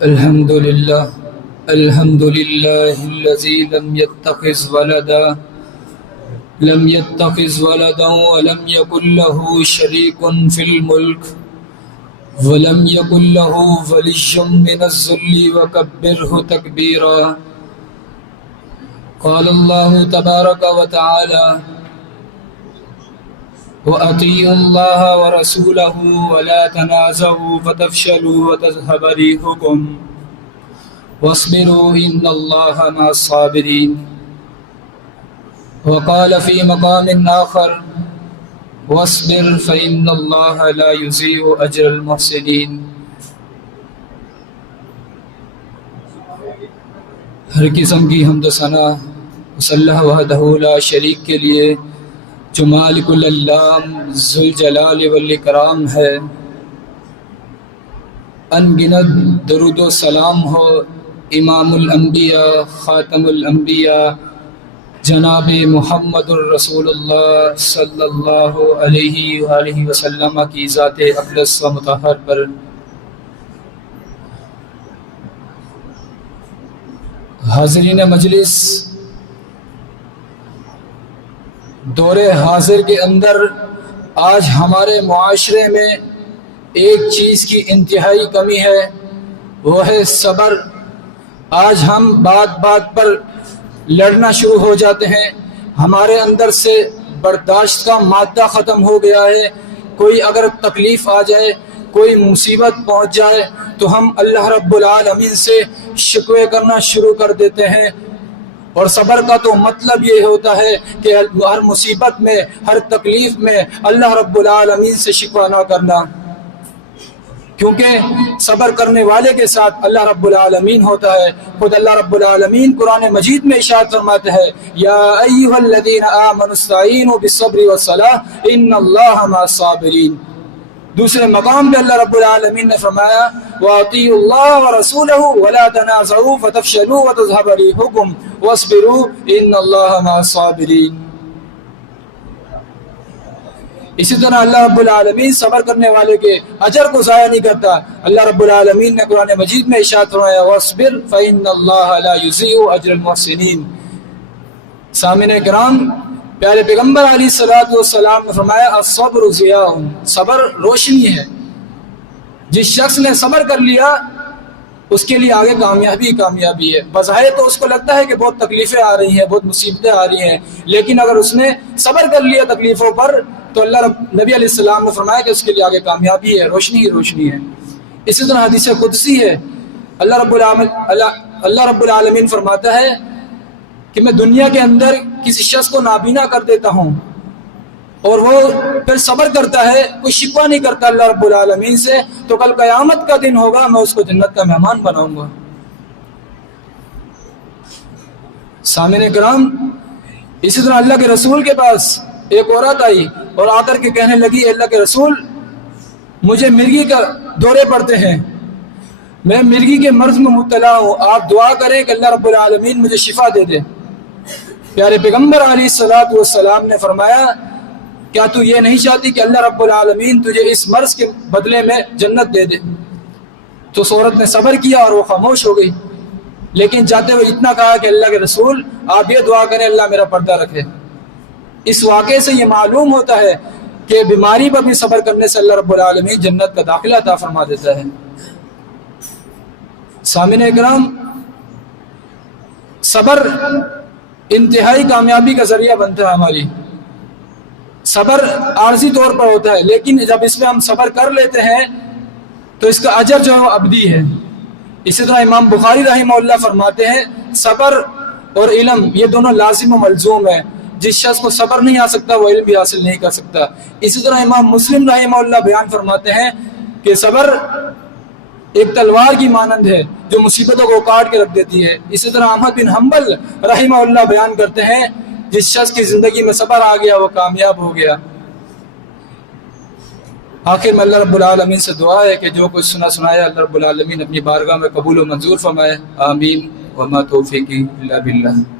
الحمد لله الذي لم يتخذ ولدا ولم يكن له شريك في الملك ولم يكن له ولي من الذل وكبره تكبيرا. قال الله تبارك وتعالى: وأطيعوا الله ورسوله ولا تنازعوا فتفشلوا وتذهب ريحكم واصبروا إن الله مع الصابرين. وقال في مقام آخر: واصبر فإن الله لا يضيع أجر المحسنين. ہر قسم کی حمد و ثنا صلی اللہ وحدہ لا شریک کے لیے جو مالک العلام ذوالجلال والاکرام ہے. ان گنت درود و سلام ہو امام الانبیاء خاتم الانبیاء جناب محمد الرسول اللہ صلی اللہ علیہ وآلہ وسلم کی ذات اقدس و مطہر پر. حاضرین مجلس، دور حاضر کے اندر آج ہمارے معاشرے میں ایک چیز کی انتہائی کمی ہے، وہ ہے صبر. آج ہم بات بات پر لڑنا شروع ہو جاتے ہیں. ہمارے اندر سے برداشت کا مادہ ختم ہو گیا ہے. کوئی اگر تکلیف آ جائے، کوئی مصیبت پہنچ جائے تو ہم اللہ رب العالمین سے شکوے کرنا شروع کر دیتے ہیں. اور صبر کا تو مطلب یہ ہوتا ہے کہ ہر مصیبت میں، ہر تکلیف میں اللہ رب العالمین سے شکوہ نہ کرنا، کیونکہ صبر کرنے والے کے ساتھ اللہ رب العالمین ہوتا ہے. خود اللہ رب العالمین قرآن مجید میں ارشاد فرماتے ہیں: یا ایھا الذین آمنوا استعینوا بالصبر والصلاۃ ان اللہ مع الصابرین. دوسرے مقام پہ اللہ رب العالمین نے فرمایا: وَأَطِيعُوا اللَّهَ وَرَسُولَهُ وَلَا تَنَازَعُوا فَتَفْشَلُوا وَتَذْهَبَ رِيحُكُمْ وَاصْبِرُوا إِنَّ اللَّهَ مَعَ الصَّابِرِينَ. اسی طرح اللہ رب العالمین صبر کرنے والے کے اجر کو ضائع نہیں کرتا. اللہ رب العالمین نے قرآن مجید میں ارشاد فرمایا: وَاصْبِرْ فَإِنَّ اللَّهَ لَا يُضِيعُ أَجْرَ الْمُحْسِنِينَ. سامعین کرام، پیارے پیغمبر علیہ الصلوۃ والسلام نے فرمایا: الصبر ضیاء، صبر روشنی ہے. جس شخص نے صبر کر لیا اس کے لیے آگے کامیابی ہے. بظاہر تو اس کو لگتا ہے کہ بہت تکلیفیں آ رہی ہیں، بہت مصیبتیں آ رہی ہیں، لیکن اگر اس نے صبر کر لیا تکلیفوں پر تو نبی علیہ السلام نے فرمایا کہ اس کے لیے آگے کامیابی ہے، روشنی ہی روشنی ہے. اسی طرح حدیث قدسی ہے، اللہ رب العالمین فرماتا ہے کہ میں دنیا کے اندر کسی شخص کو نابینا کر دیتا ہوں اور وہ پھر صبر کرتا ہے، کوئی شکوہ نہیں کرتا اللہ رب العالمین سے، تو کل قیامت کا دن ہوگا میں اس کو جنت کا مہمان بناؤں گا. سامعین کرام، اسی طرح اللہ کے رسول کے پاس ایک عورت آئی اور آ کر کے کہنے لگی: اللہ کے رسول، مجھے مرگی کا دورے پڑتے ہیں، میں مرگی کے مرض میں مبتلا ہوں، آپ دعا کریں کہ اللہ رب العالمین مجھے شفا دے دے. پیارے پیغمبر علیہ الصلوۃ والسلام نے فرمایا: کیا تو یہ نہیں چاہتی کہ اللہ رب العالمین تجھے اس مرض کے بدلے میں جنت دے دے؟ تو اس عورت نے صبر کیا اور وہ خاموش ہو گئی، لیکن جاتے ہوئے اتنا کہا کہ اللہ کے رسول آپ یہ دعا کریں اللہ میرا پردہ رکھے. اس واقعے سے یہ معلوم ہوتا ہے کہ بیماری پر بھی صبر کرنے سے اللہ رب العالمین جنت کا داخلہ عطا فرما دیتا ہے. سامعین کرام، صبر انتہائی کامیابی کا ذریعہ بنتا ہے ہماری. صبر عارضی طور پر ہوتا ہے، لیکن جب اس میں ہم صبر کر لیتے ہیں تو اس کا اجر جو ہے وہ ابدی ہے. اسی طرح امام بخاری رحمہ اللہ فرماتے ہیں: صبر اور علم یہ دونوں لازم و ملزوم ہے. جس شخص کو صبر نہیں آ سکتا وہ علم بھی حاصل نہیں کر سکتا. اسی طرح امام مسلم رحمہ اللہ بیان فرماتے ہیں کہ صبر ایک تلوار کی مانند ہے جو مصیبتوں کو کاٹ کے رکھ دیتی ہے. اسی طرح احمد بن حنبل رحمہ اللہ بیان کرتے ہیں: جس شخص کی زندگی میں صبر آ گیا وہ کامیاب ہو گیا. آخر میں اللہ رب العالمین سے دعا ہے کہ جو کچھ سنایا اللہ رب العالمین اپنی بارگاہ میں قبول و منظور فرمائے. آمین. وما توفیقی الا باللہ.